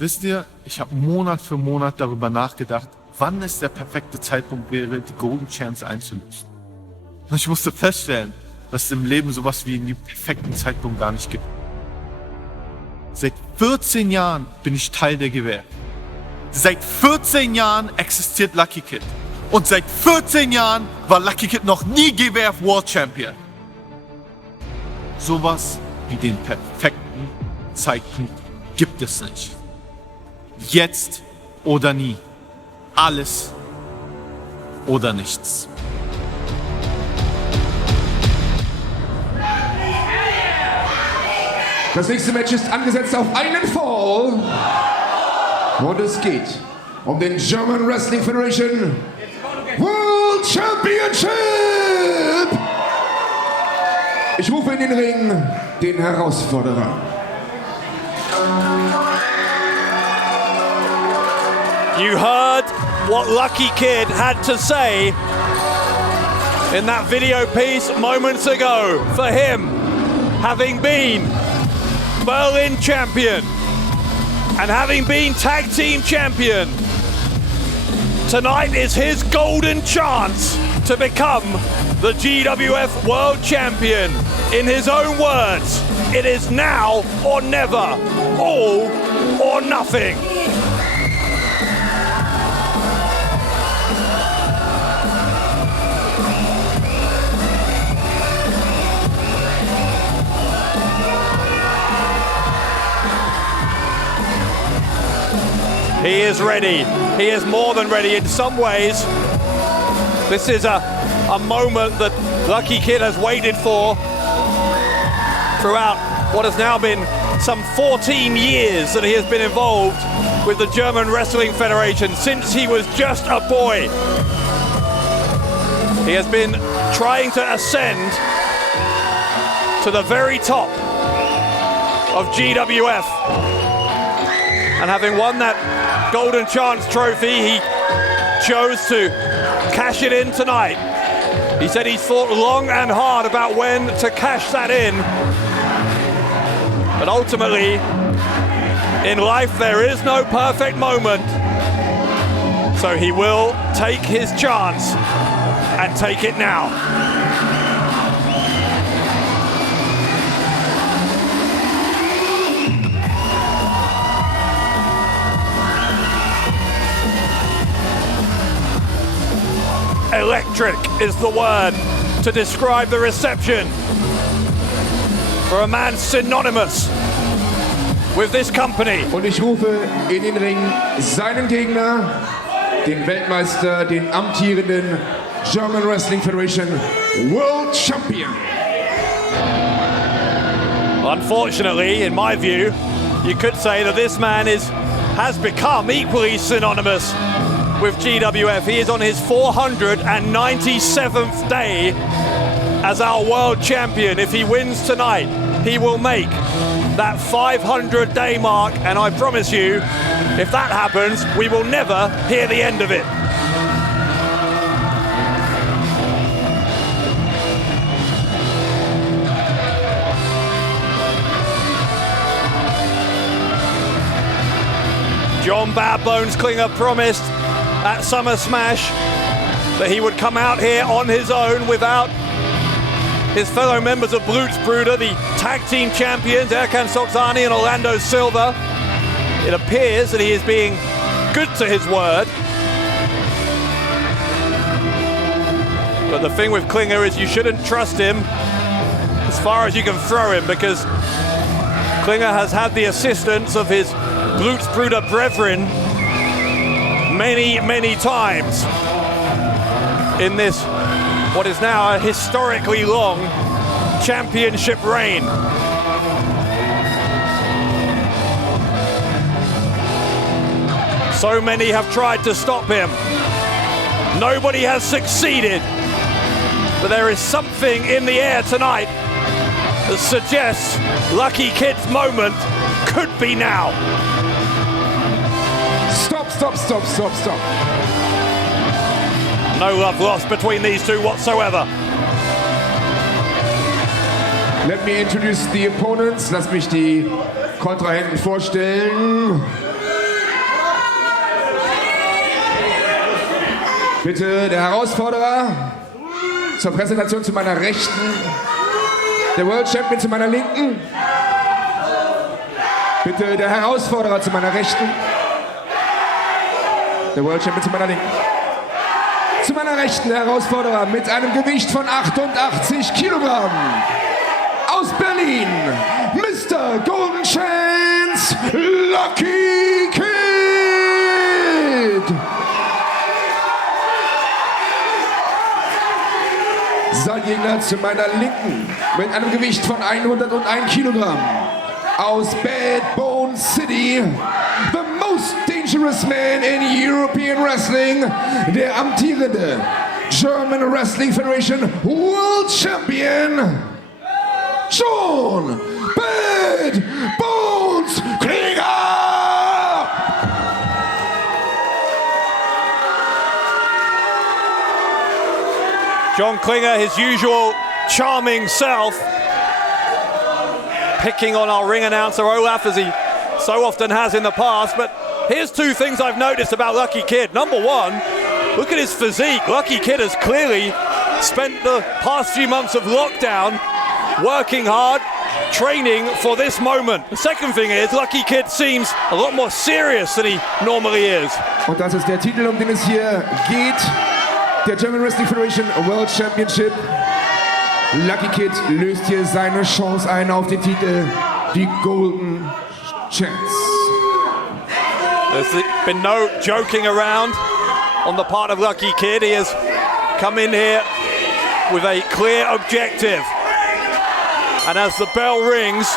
Wisst ihr, ich habe Monat für Monat darüber nachgedacht, wann es der perfekte Zeitpunkt wäre, die Golden Chance einzulösen. Und ich musste feststellen, dass es im Leben sowas wie einen perfekten Zeitpunkt gar nicht gibt. Seit 14 Jahren bin ich Teil der GWF. Seit 14 Jahren existiert Lucky Kid. Und seit 14 Jahren war Lucky Kid noch nie GWF World Champion. Sowas wie den perfekten Zeitpunkt gibt es nicht. Jetzt oder nie. Alles oder nichts. Das nächste Match ist angesetzt auf einen Fall. Und es geht um den German Wrestling Federation World Championship. Ich rufe in den Ring den Herausforderer. You heard what Lucky Kid had to say in that video piece moments ago. For him, having been Berlin champion and having been tag team champion, tonight is his golden chance to become the GWF World Champion. In his own words, it is now or never, all or nothing. He is ready. He is more than ready in some ways. This is a moment that Lucky Kid has waited for throughout what has now been some 14 years that he has been involved with the German Wrestling Federation since he was just a boy. He has been trying to ascend to the very top of GWF. And having won that Golden Chance trophy, he chose to cash it in tonight. He said he's thought long and hard about when to cash that in. But ultimately, in life there is no perfect moment. So he will take his chance and take it now. Electric is the word to describe the reception for a man synonymous with this company. Und ich rufe in den Ring seinen Gegner, den Weltmeister, den amtierenden German Wrestling Federation World Champion. Unfortunately, in my view, you could say that this man has become equally synonymous with GWF. He is on his 497th day as our world champion. If he wins tonight, he will make that 500-day mark, and I promise you, if that happens, we will never hear the end of it. John Bad Bones Klinger promised at Summer Smash that he would come out here on his own without his fellow members of Blutsbruder, the tag team champions, Erkan Soksani and Orlando Silva. It appears that he is being good to his word. But the thing with Klinger is you shouldn't trust him as far as you can throw him, because Klinger has had the assistance of his Blutsbruder brethren many times in this, what is now a historically long championship reign. So many have tried to stop him. Nobody has succeeded. But there is something in the air tonight that suggests Lucky Kid's moment could be now. Stop. No love lost between these two whatsoever. Let me introduce the opponents. Lass mich die Kontrahenten vorstellen. Bitte der Herausforderer zur Präsentation zu meiner Rechten. Der World Champion zu meiner Linken. Bitte der Herausforderer zu meiner Rechten. Der World Champion zu meiner Linken. Zu meiner Rechten der Herausforderer mit einem Gewicht von 88 Kilogramm. Aus Berlin, Mr. Golden Chance, Lucky Kid. Sein Gegner zu meiner Linken mit einem Gewicht von 101 Kilogramm. Aus Bad Bone City, the most dangerous man in European Wrestling, der amtierende German Wrestling Federation World Champion, John Bad Bones Klinger! John Klinger, his usual charming self, picking on our ring announcer Olaf as he so often has in the past. But here's two things I've noticed about Lucky Kid. Number one, look at his physique. Lucky Kid has clearly spent the past few months of lockdown working hard, training for this moment. The second thing is, Lucky Kid seems a lot more serious than he normally is. Und das ist der Titel, um den es hier geht. Der German Wrestling Federation World Championship. Lucky Kid löst hier seine Chance ein auf den Titel, die Golden Chance. There's been no joking around on the part of Lucky Kid. He has come in here with a clear objective. And as the bell rings,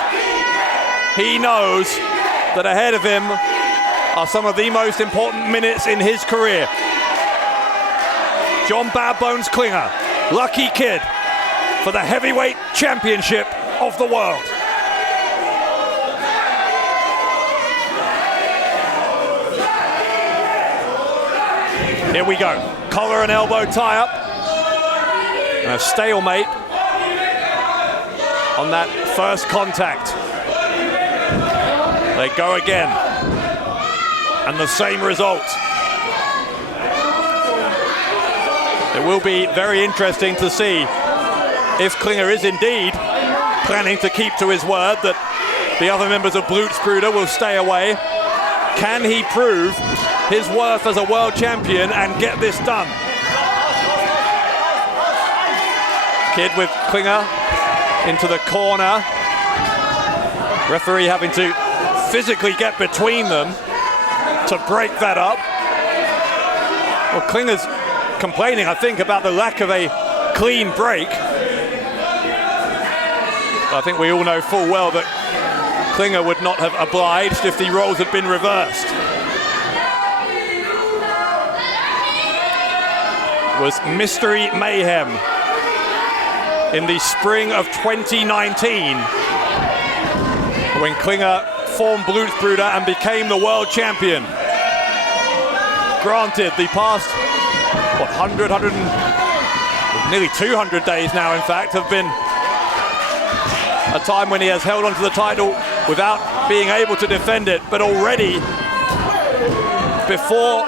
he knows that ahead of him are some of the most important minutes in his career. John Bad Bones Klinger, Lucky Kid, for the heavyweight championship of the world. Here we go. Collar and elbow tie up. And a stalemate on that first contact. They go again. And the same result. It will be very interesting to see if Klinger is indeed planning to keep to his word that the other members of Blutsbruder will stay away. Can he prove his worth as a world champion and get this done? Kid with Klinger into the corner. Referee having to physically get between them to break that up. Well, Klinger's complaining, I think, about the lack of a clean break. I think we all know full well that Klinger would not have obliged if the roles had been reversed. It was Mystery Mayhem in the spring of 2019 when Klinger formed Blutsbruder and became the world champion. Granted, the past 100, nearly 200 days now, in fact, have been a time when he has held onto the title without being able to defend it. But already, before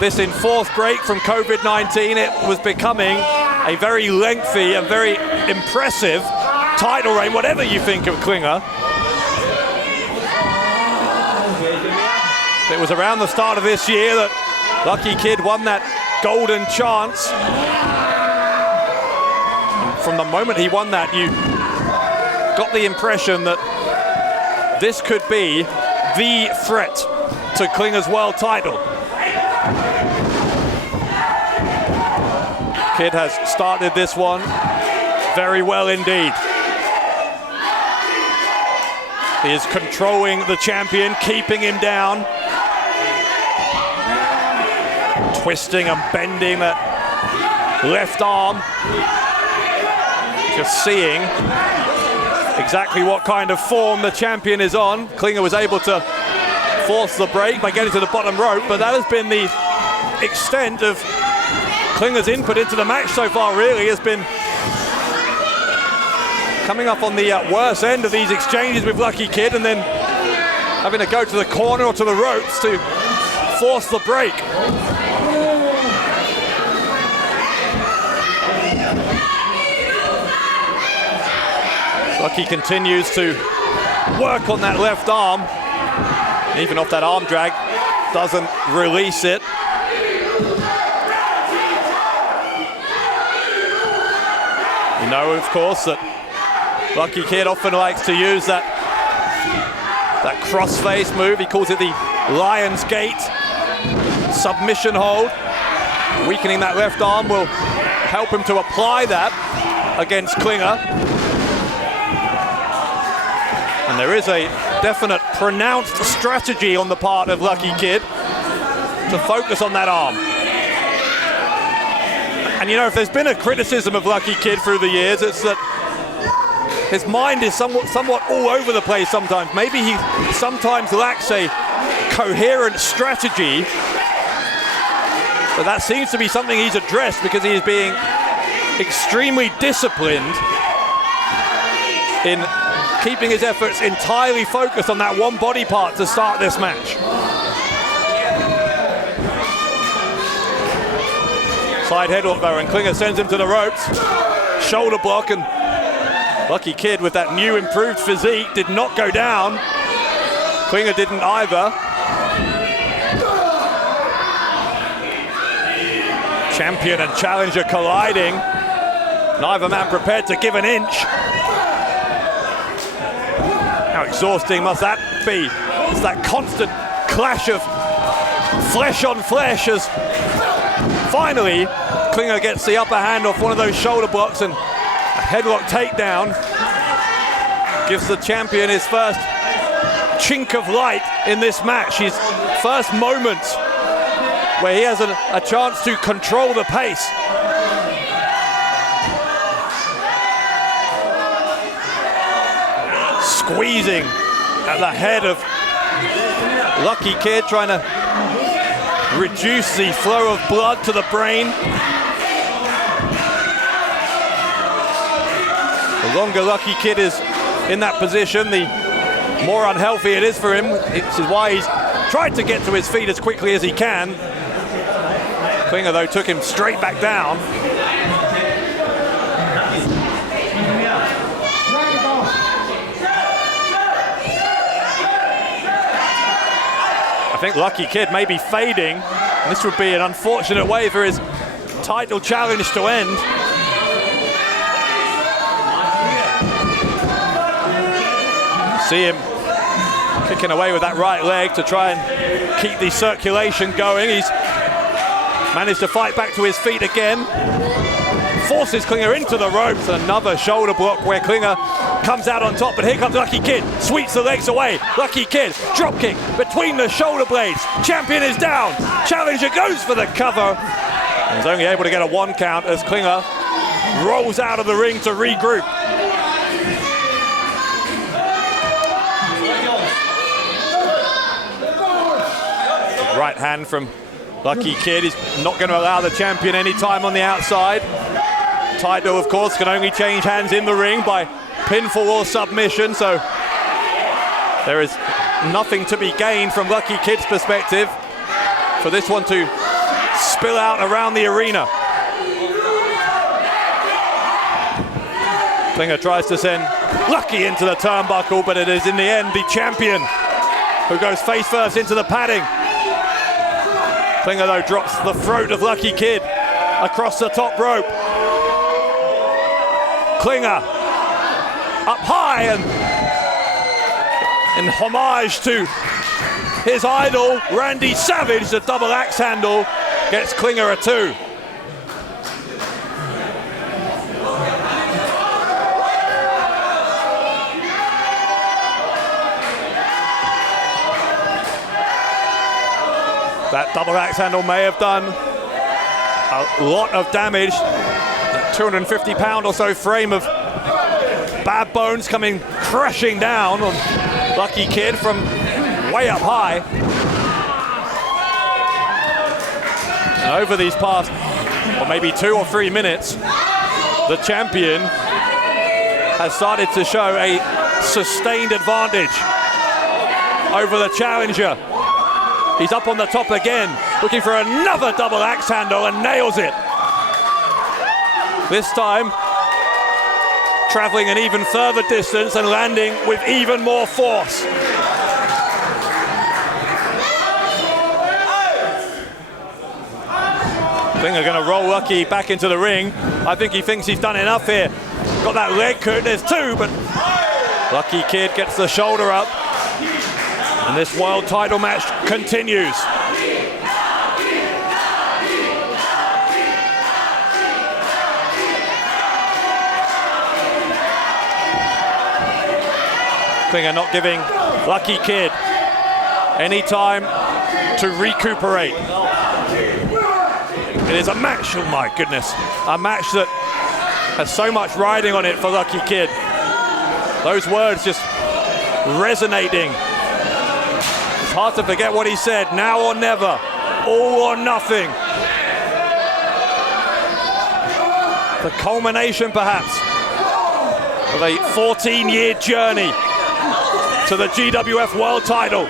this enforced break from COVID-19, it was becoming a very lengthy and very impressive title reign, whatever you think of Klinger. It was around the start of this year that Lucky Kid won that golden chance. And from the moment he won that, you got the impression that this could be the threat to Klinger's world title. Kid has started this one very well indeed. He is controlling the champion, keeping him down. Twisting and bending that left arm. Just seeing exactly what kind of form the champion is on. Klinger was able to force the break by getting to the bottom rope, but that has been the extent of Klinger's input into the match so far. Really has been coming up on the worst end of these exchanges with Lucky Kid and then having to go to the corner or to the ropes to force the break. Lucky continues to work on that left arm. Even off that arm drag, doesn't release it. You know, of course, that Lucky Kid often likes to use that crossface move. He calls it the Lion's Gate submission hold. Weakening that left arm will help him to apply that against Klinger. And there is a definite pronounced strategy on the part of Lucky Kid to focus on that arm. And you know, if there's been a criticism of Lucky Kid through the years, it's that his mind is somewhat all over the place sometimes. Maybe he sometimes lacks a coherent strategy, but that seems to be something he's addressed because he is being extremely disciplined in keeping his efforts entirely focused on that one body part to start this match. Side headlock though, and Klinger sends him to the ropes. Shoulder block, and Lucky Kid with that new improved physique did not go down. Klinger didn't either. Champion and challenger colliding. Neither man prepared to give an inch. How exhausting must that be? It's that constant clash of flesh on flesh as finally Klinger gets the upper hand off one of those shoulder blocks, and a headlock takedown gives the champion his first chink of light in this match. His first moment where he has a chance to control the pace. Squeezing at the head of Lucky Kid, trying to reduce the flow of blood to the brain. The longer Lucky Kid is in that position, the more unhealthy it is for him. This is why he's tried to get to his feet as quickly as he can. Klinger, though, took him straight back down. I think Lucky Kid may be fading. This would be an unfortunate way for his title challenge to end. See him kicking away with that right leg to try and keep the circulation going. He's managed to fight back to his feet again. Forces Klinger into the ropes. Another shoulder block where Klinger comes out on top, but here comes Lucky Kid. Sweeps the legs away. Lucky Kid, drop kick between the shoulder blades. Champion is down. Challenger goes for the cover. And is only able to get a 1 count as Klinger rolls out of the ring to regroup. Right hand from Lucky Kid is not going to allow the champion any time on the outside. Title, of course, can only change hands in the ring by pinfall or submission, so there is nothing to be gained from Lucky Kid's perspective for this one to spill out around the arena. Klinger tries to send Lucky into the turnbuckle, but it is in the end the champion who goes face first into the padding. Klinger, though, drops the throat of Lucky Kid across the top rope. Klinger up high, and in homage to his idol, Randy Savage, the double axe handle gets Klinger a 2. That double axe handle may have done a lot of damage. That 250-pound or so frame of bad bones coming crashing down on Lucky Kid from way up high. And over these past, or maybe 2 or 3 minutes, the champion has started to show a sustained advantage over the challenger. He's up on the top again, looking for another double axe handle, and nails it. This time, traveling an even further distance and landing with even more force. Klinger going to roll Lucky back into the ring. I think he thinks he's done enough here. Got that leg cut, there's two, but Lucky Kid gets the shoulder up. And this world title match continues. Klinger not giving Lucky Kid any time to recuperate. It is a match, oh my goodness, a match that has so much riding on it for Lucky Kid. Those words just resonating. It's hard to forget what he said, now or never, all or nothing. The culmination perhaps of a 14-year journey to the GWF World title.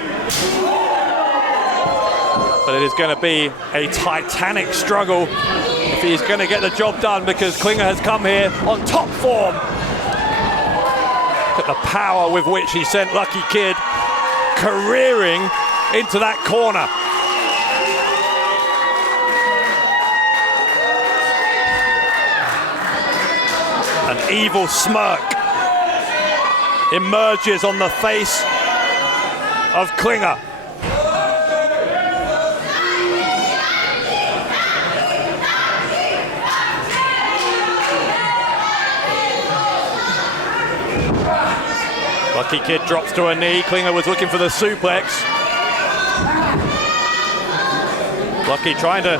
But it is going to be a titanic struggle if he's going to get the job done, because Klinger has come here on top form. Look at the power with which he sent Lucky Kid careering into that corner. An evil smirk emerges on the face of Klinger. Lucky Kid drops to a knee. Klinger was looking for the suplex. Lucky trying to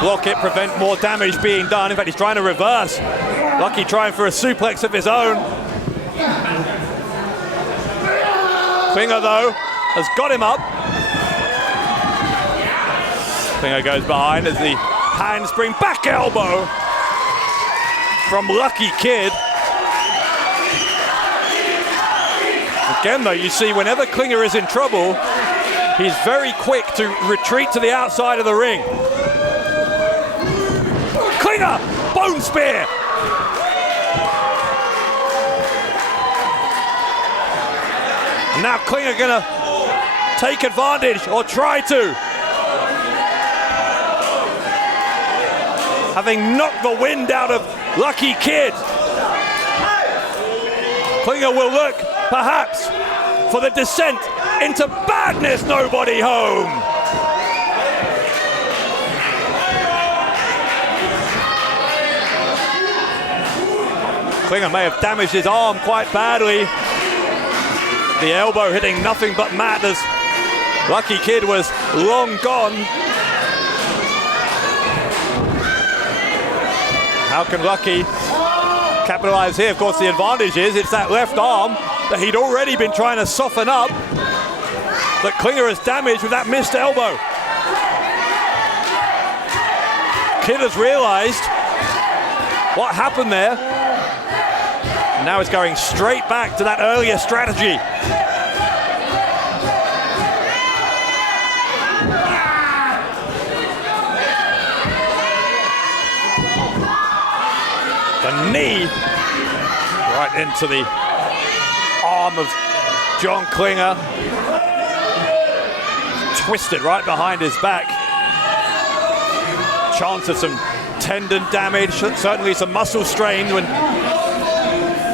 block it, prevent more damage being done. In fact, he's trying to reverse. Lucky trying for a suplex of his own. Klinger, though, has got him up. Klinger goes behind as the handspring back elbow from Lucky Kid. Again, though, you see whenever Klinger is in trouble, he's very quick to retreat to the outside of the ring. Klinger, bone spear. And now Klinger gonna take advantage, or try to. Having knocked the wind out of Lucky Kid. Klinger will look, perhaps, for the descent into badness. Nobody home. Klinger may have damaged his arm quite badly. The elbow hitting nothing but mat as Lucky Kid was long gone. How can Lucky capitalize here? Of course, the advantage is it's that left arm that he'd already been trying to soften up, that Klinger has damaged with that missed elbow. Kid has realized what happened there. And now it's going straight back to that earlier strategy. The knee right into the arm of John Klinger. Twisted right behind his back. Chance of some tendon damage, certainly some muscle strain when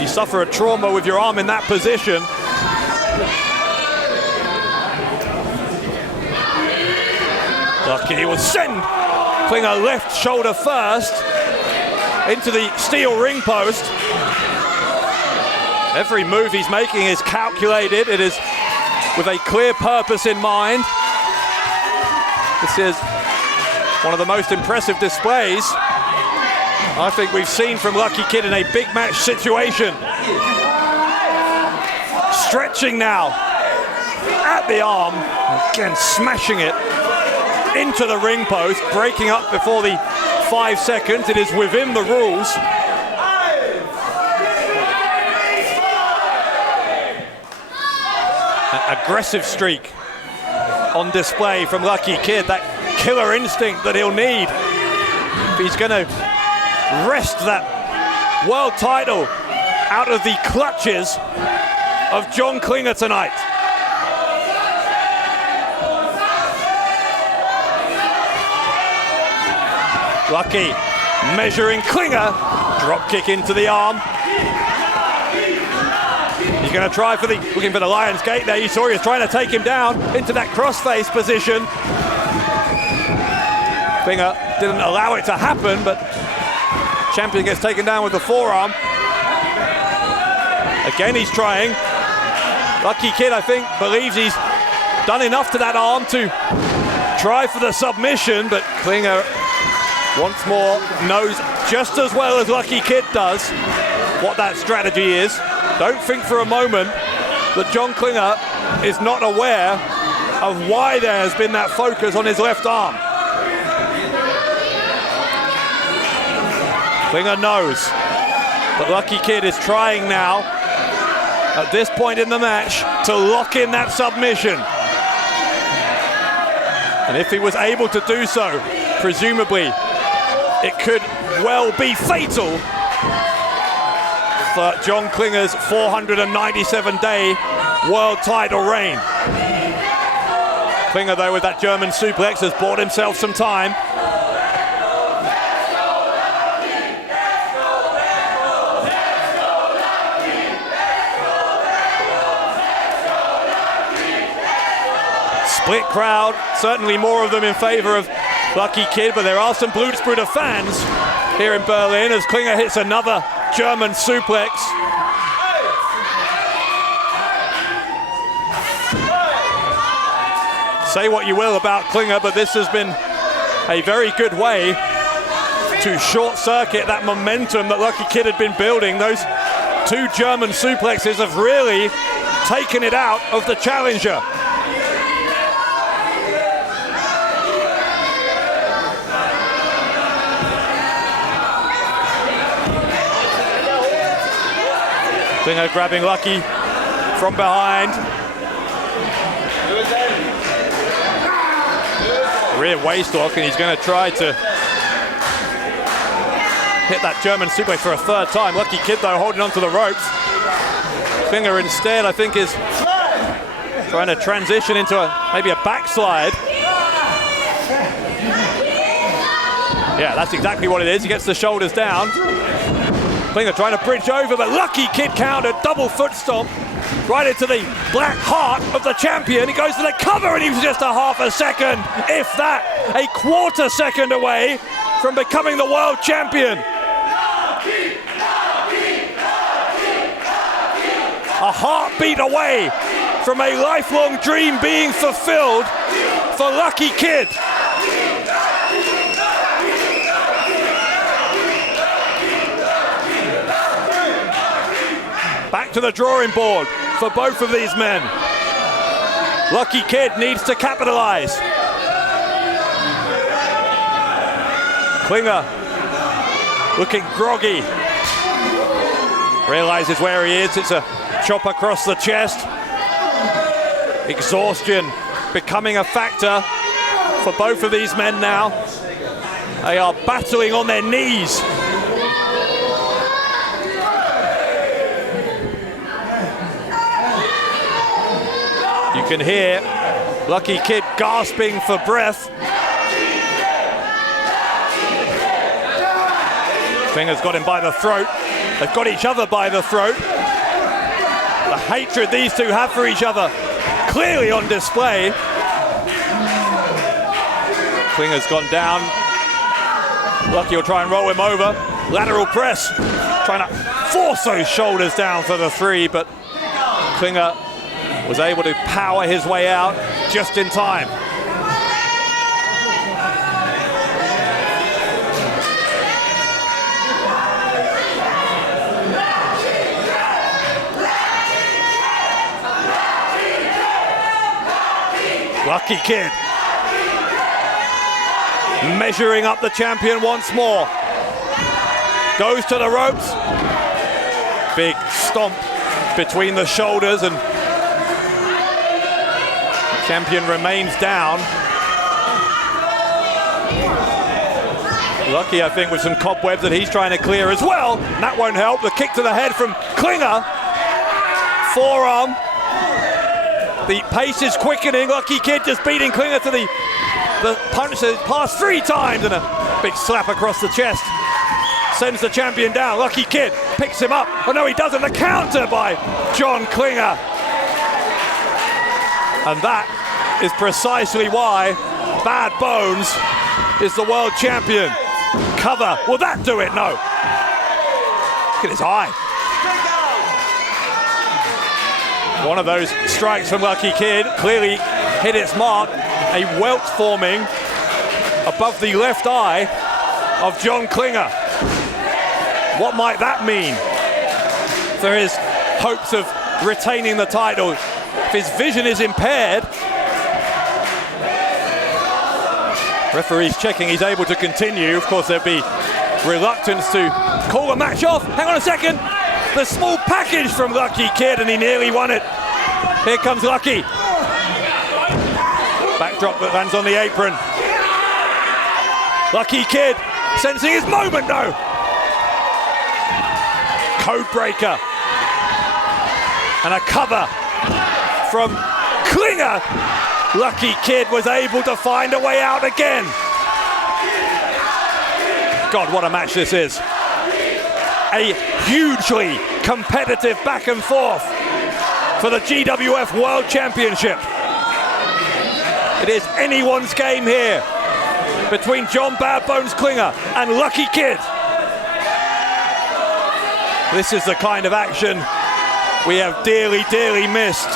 you suffer a trauma with your arm in that position. Lucky will send Klinger left shoulder first into the steel ring post. Every move he's making is calculated. It is with a clear purpose in mind. This is one of the most impressive displays I think we've seen from Lucky Kid in a big match situation. Stretching now at the arm, again smashing it into the ring post, breaking up before the 5 seconds. It is within the rules. An aggressive streak on display from Lucky Kid, that killer instinct that he'll need if he's going to wrest that world title out of the clutches of John Klinger tonight. Lucky measuring Klinger, drop kick into the arm. He's going to try for looking for the Lion's Gate there. You saw he was trying to take him down into that crossface position. Klinger didn't allow it to happen, but champion gets taken down with the forearm. Again, he's trying. Lucky Kid, I think, believes he's done enough to that arm to try for the submission, but Klinger once more knows just as well as Lucky Kid does what that strategy is. Don't think for a moment that John Klinger is not aware of why there has been that focus on his left arm. Klinger knows, but Lucky Kid is trying now, at this point in the match, to lock in that submission. And if he was able to do so, presumably, it could well be fatal for John Klinger's 497-day world title reign. Klinger, though, with that German suplex, has bought himself some time. Split crowd, certainly more of them in favor of Lucky Kid, but there are some Blutsbruder fans here in Berlin as Klinger hits another German suplex. Say what you will about Klinger, but this has been a very good way to short circuit that momentum that Lucky Kid had been building. Those two German suplexes have really taken it out of the challenger. Klinger grabbing Lucky from behind. Rear waistlock, and he's going to try to hit that German suplex for a third time. Lucky Kid, though, holding onto the ropes. Klinger instead, I think, is trying to transition into maybe a backslide. Yeah, that's exactly what it is. He gets the shoulders down. Klinger trying to bridge over, but Lucky Kid countered, double foot stomp right into the black heart of the champion. He goes to the cover, and he was just a half a second, if that, a quarter second away from becoming the world champion. A heartbeat away from a lifelong dream being fulfilled for Lucky Kid. Back to the drawing board for both of these men. Lucky Kid needs to capitalize. Klinger looking groggy. Realizes where he is. It's a chop across the chest. Exhaustion becoming a factor for both of these men now. They are battling on their knees. You can hear Lucky Kid gasping for breath. Klinger's got him by the throat. They've got each other by the throat. The hatred these two have for each other clearly on display. Klinger's gone down. Lucky will try and roll him over. Lateral press, trying to force those shoulders down for the three, but Klinger was able to power his way out just in time. Lucky Kid measuring up the champion once more. Goes to the ropes. Big stomp between the shoulders, and champion remains down. Lucky, I think, with some cobwebs that he's trying to clear as well. And that won't help. The kick to the head from Klinger. Forearm. The pace is quickening. Lucky Kid just beating Klinger to the punch that passed 3 times, and a big slap across the chest. Sends the champion down. Lucky Kid picks him up. Oh no, he doesn't. The counter by John Klinger. And that is precisely why Bad Bones is the world champion. Cover. Will that do it? No. Look at his eye. One of those strikes from Lucky Kid clearly hit its mark. A welt forming above the left eye of John Klinger. What might that mean for his hopes of retaining the title? If his vision is impaired, referee's checking he's able to continue. Of course, there'd be reluctance to call a match off. Hang on a second. The small package from Lucky Kid, and he nearly won it. Here comes Lucky. Backdrop that lands on the apron. Lucky Kid sensing his moment, no. Code breaker. And a cover from Klinger. Lucky Kid was able to find a way out again. God, what a match this is. A hugely competitive back and forth for the GWF World Championship. It is anyone's game here between John Bad Bones Klinger and Lucky Kid. This is the kind of action we have dearly, dearly missed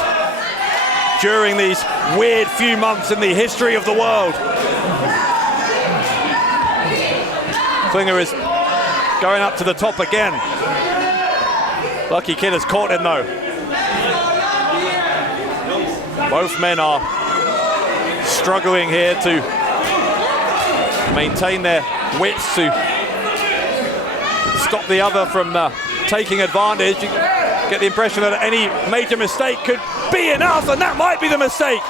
during these weird few months in the history of the world. Klinger is going up to the top again. Lucky Kid has caught him though. Both men are struggling here to maintain their wits, to stop the other from taking advantage. You get the impression that any major mistake could be enough, and that might be the mistake.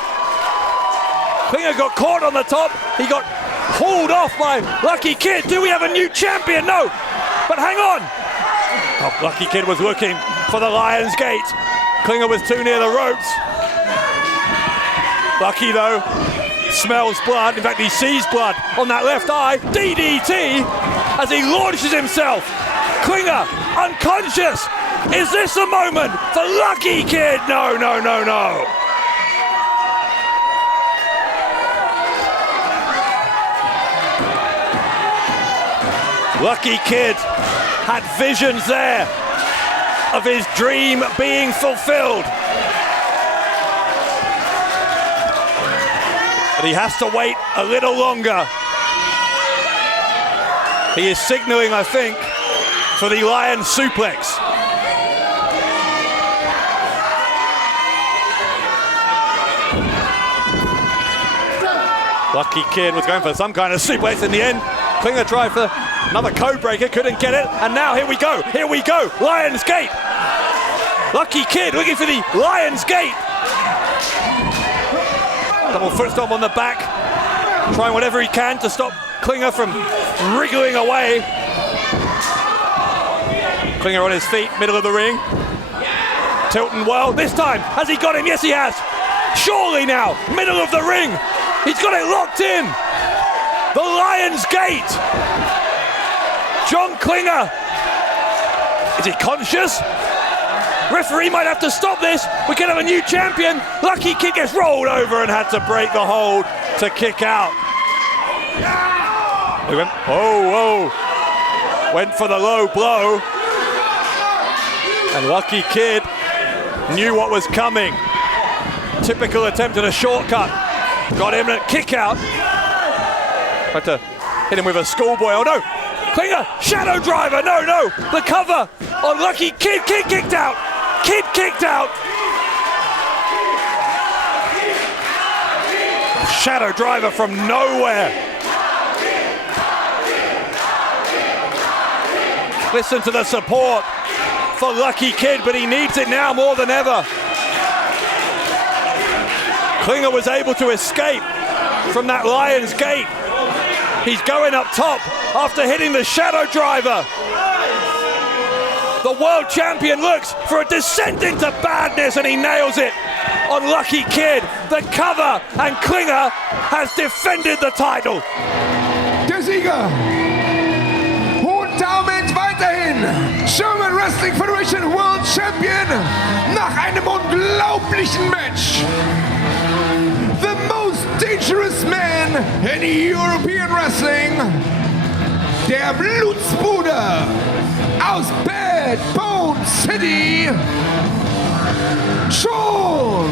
Klinger got caught on the top. He got hauled off by Lucky Kid. Do we have a new champion? No. But hang on. Oh, Lucky Kid was looking for the Lion's Gate. Klinger was too near the ropes. Lucky though smells blood. In fact, he sees blood on that left eye. DDT as he launches himself. Klinger unconscious. Is this the moment for Lucky Kid? No, no, no, no. Lucky Kid had visions there of his dream being fulfilled. But he has to wait a little longer. He is signaling, I think, for the Lion suplex. Lucky Kid was going for some kind of suplex in the end. Klinger tried for another code breaker, couldn't get it, and now here we go, Lion's Gate. Lucky Kid looking for the Lion's Gate. Double foot stomp on the back, trying whatever he can to stop Klinger from wriggling away. Klinger on his feet, middle of the ring. Tilting well, this time, has he got him? Yes, he has. Surely now, middle of the ring. He's got it locked in. The Lion's Gate. John Klinger. Is he conscious? Referee might have to stop this. We could have a new champion. Lucky Kid gets rolled over and had to break the hold to kick out. He went, went for the low blow. And Lucky Kid knew what was coming. Typical attempt at a shortcut. Got him a kick out. Had to hit him with a schoolboy. Oh no! Klinger, shadow driver. No, no. The cover on Lucky Kid. Kid kicked out. Kid kicked out. Shadow driver from nowhere. Listen to the support for Lucky Kid, but he needs it now more than ever. Klinger was able to escape from that Lion's Gate. He's going up top after hitting the shadow driver. The world champion looks for a descent into badness and he nails it on Lucky Kid. The cover and Klinger has defended the title. Der Sieger und damit weiterhin German Wrestling Federation World Champion nach einem unglaublichen Match. The most dangerous man in European Wrestling, der Blutsbruder aus Bad Bone City, John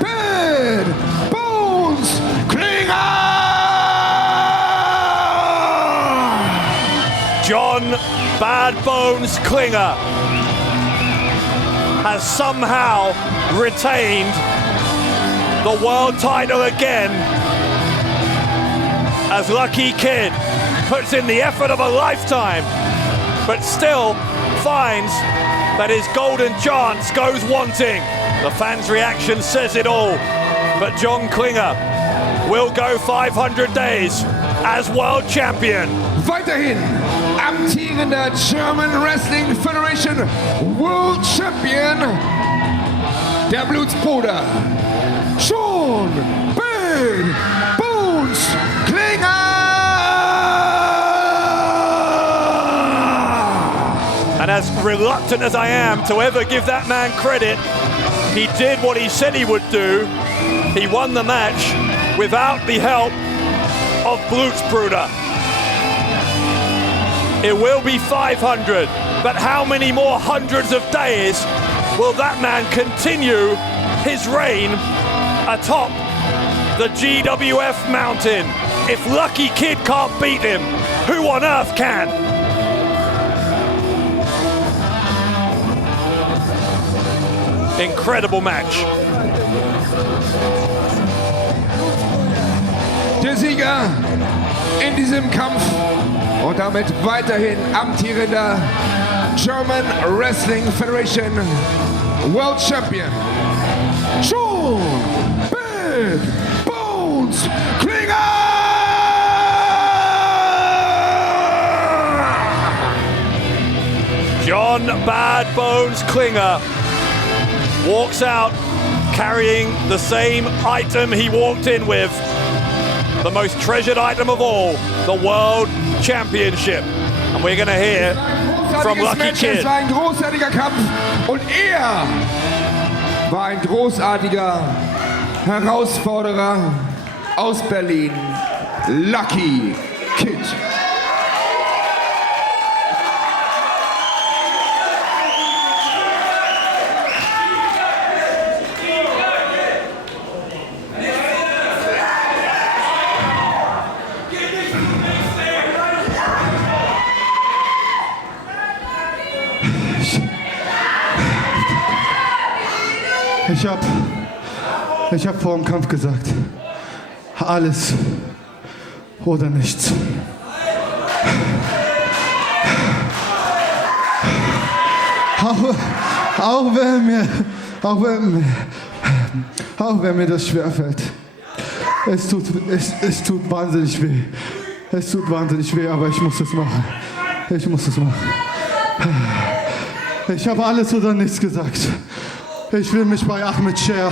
Bad Bones Klinger! John Bad Bones Klinger has somehow retained the world title again as Lucky Kid puts in the effort of a lifetime, but still finds that his golden chance goes wanting. The fans' reaction says it all, but John Klinger will go 500 days as world champion. Weiterhin amtierender German Wrestling Federation World Champion, der Blutsbruder John Bad Bones Klinger! And as reluctant as I am to ever give that man credit, he did what he said he would do. He won the match without the help of Blutsbruder. It will be 500, but how many more hundreds of days will that man continue his reign atop the GWF mountain? If Lucky Kid can't beat him, who on earth can? Incredible match. Der Sieger in diesem Kampf und damit weiterhin amtierender German Wrestling Federation World Champion, John Bad Bones Klinger! John Bad Bones Klinger walks out carrying the same item he walked in with, the most treasured item of all, the World Championship. And we're going to hear from Lucky Kid. Es war ein großartiger Kampf und er war ein großartiger Herausforderer aus Berlin, Lucky Kid. Ich hab vor dem Kampf gesagt, alles oder nichts. Auch wenn mir das schwerfällt. Es tut wahnsinnig weh. Es tut wahnsinnig weh, aber ich muss es machen. Ich habe alles oder nichts gesagt. Ich will mich bei Ahmed Scher,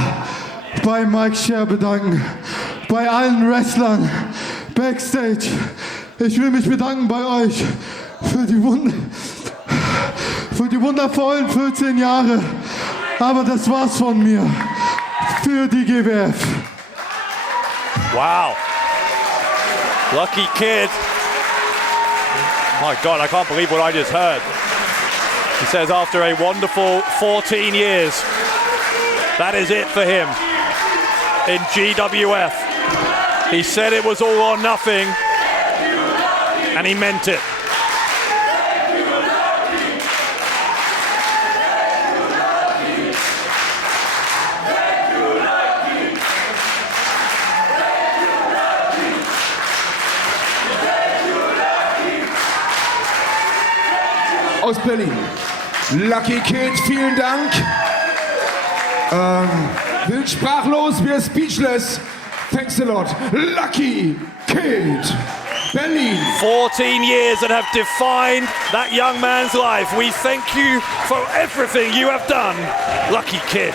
bei Mike Scher bedanken, bei allen Wrestlern, Backstage. Ich will mich bedanken bei euch für die wundervollen 14 Jahre. Aber das war's von mir für die GWF. Wow. Lucky Kid. My God, I can't believe what I just heard. He says after a wonderful 14 years, that is it for him in GWF. He said it was all or nothing, and he meant it. Aus Berlin. Lucky Kid, vielen Dank. Wir sind sprachlos, wir sind speechless. Thanks a lot. Lucky Kid. Berlin. 14 years that have defined that young man's life. We thank you for everything you have done, lucky kid.